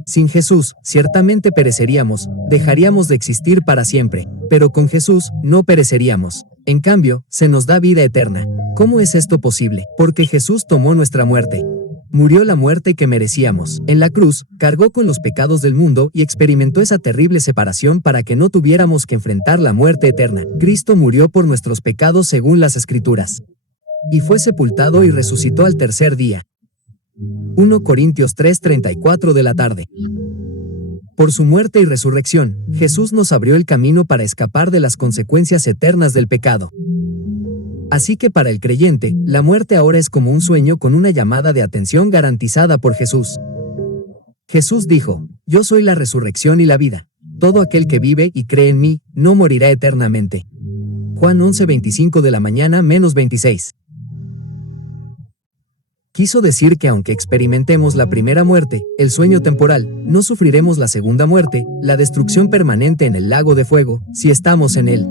Sin Jesús, ciertamente pereceríamos, dejaríamos de existir para siempre, pero con Jesús, no pereceríamos. En cambio, se nos da vida eterna. ¿Cómo es esto posible? Porque Jesús tomó nuestra muerte. Murió la muerte que merecíamos. En la cruz, cargó con los pecados del mundo y experimentó esa terrible separación para que no tuviéramos que enfrentar la muerte eterna. Cristo murió por nuestros pecados según las Escrituras. Y fue sepultado y resucitó al tercer día. 1 Corintios 3:34 de la tarde. Por su muerte y resurrección, Jesús nos abrió el camino para escapar de las consecuencias eternas del pecado. Así que para el creyente, la muerte ahora es como un sueño con una llamada de atención garantizada por Jesús. Jesús dijo, yo soy la resurrección y la vida. Todo aquel que vive y cree en mí, no morirá eternamente. Juan 11:25 de la mañana menos 26. Quiso decir que aunque experimentemos la primera muerte, el sueño temporal, no sufriremos la segunda muerte, la destrucción permanente en el lago de fuego, si estamos en él.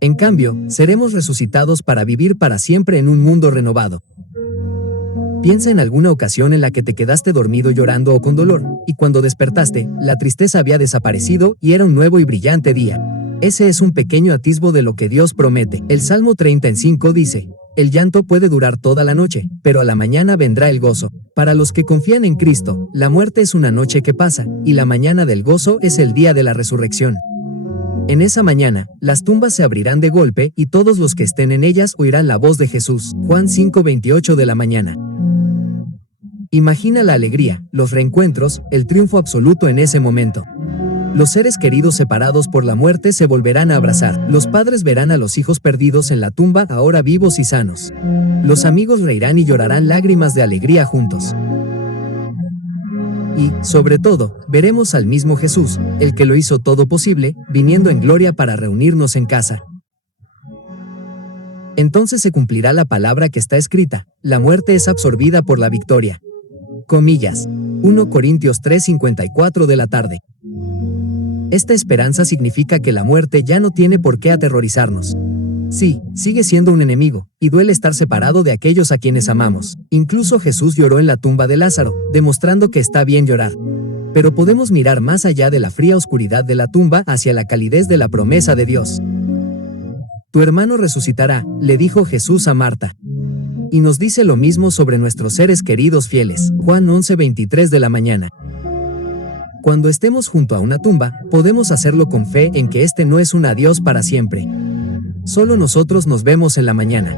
En cambio, seremos resucitados para vivir para siempre en un mundo renovado. Piensa en alguna ocasión en la que te quedaste dormido llorando o con dolor, y cuando despertaste, la tristeza había desaparecido y era un nuevo y brillante día. Ese es un pequeño atisbo de lo que Dios promete. El Salmo 35 dice, el llanto puede durar toda la noche, pero a la mañana vendrá el gozo. Para los que confían en Cristo, la muerte es una noche que pasa, y la mañana del gozo es el día de la resurrección. En esa mañana, las tumbas se abrirán de golpe y todos los que estén en ellas oirán la voz de Jesús. Juan 5:28 de la mañana. Imagina la alegría, los reencuentros, el triunfo absoluto en ese momento. Los seres queridos separados por la muerte se volverán a abrazar. Los padres verán a los hijos perdidos en la tumba ahora vivos y sanos. Los amigos reirán y llorarán lágrimas de alegría juntos. Y, sobre todo, veremos al mismo Jesús, el que lo hizo todo posible, viniendo en gloria para reunirnos en casa. Entonces se cumplirá la palabra que está escrita, la muerte es absorbida por la victoria. Comillas. 1 Corintios 3:54 de la tarde. Esta esperanza significa que la muerte ya no tiene por qué aterrorizarnos. Sí, sigue siendo un enemigo, y duele estar separado de aquellos a quienes amamos. Incluso Jesús lloró en la tumba de Lázaro, demostrando que está bien llorar. Pero podemos mirar más allá de la fría oscuridad de la tumba hacia la calidez de la promesa de Dios. Tu hermano resucitará, le dijo Jesús a Marta. Y nos dice lo mismo sobre nuestros seres queridos fieles. Juan 11:23 de la mañana. Cuando estemos junto a una tumba, podemos hacerlo con fe en que este no es un adiós para siempre. Solo nosotros nos vemos en la mañana.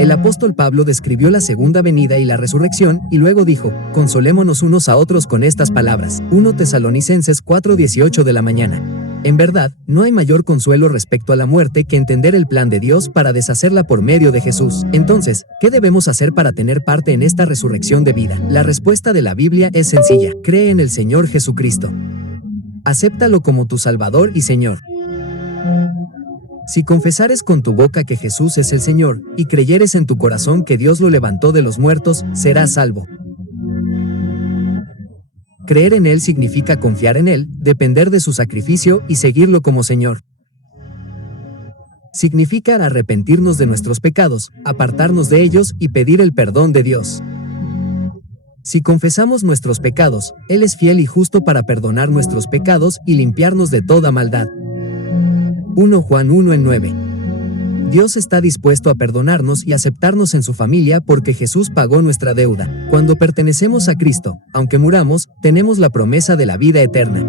El apóstol Pablo describió la segunda venida y la resurrección, y luego dijo, consolémonos unos a otros con estas palabras. 1 Tesalonicenses 4:18 de la mañana. En verdad, no hay mayor consuelo respecto a la muerte que entender el plan de Dios para deshacerla por medio de Jesús. Entonces, ¿qué debemos hacer para tener parte en esta resurrección de vida? La respuesta de la Biblia es sencilla. Cree en el Señor Jesucristo. Acéptalo como tu Salvador y Señor. Si confesares con tu boca que Jesús es el Señor, y creyeres en tu corazón que Dios lo levantó de los muertos, serás salvo. Creer en Él significa confiar en Él, depender de su sacrificio y seguirlo como Señor. Significa arrepentirnos de nuestros pecados, apartarnos de ellos y pedir el perdón de Dios. Si confesamos nuestros pecados, Él es fiel y justo para perdonar nuestros pecados y limpiarnos de toda maldad. 1 Juan 1:9. Dios está dispuesto a perdonarnos y aceptarnos en su familia porque Jesús pagó nuestra deuda. Cuando pertenecemos a Cristo, aunque muramos, tenemos la promesa de la vida eterna.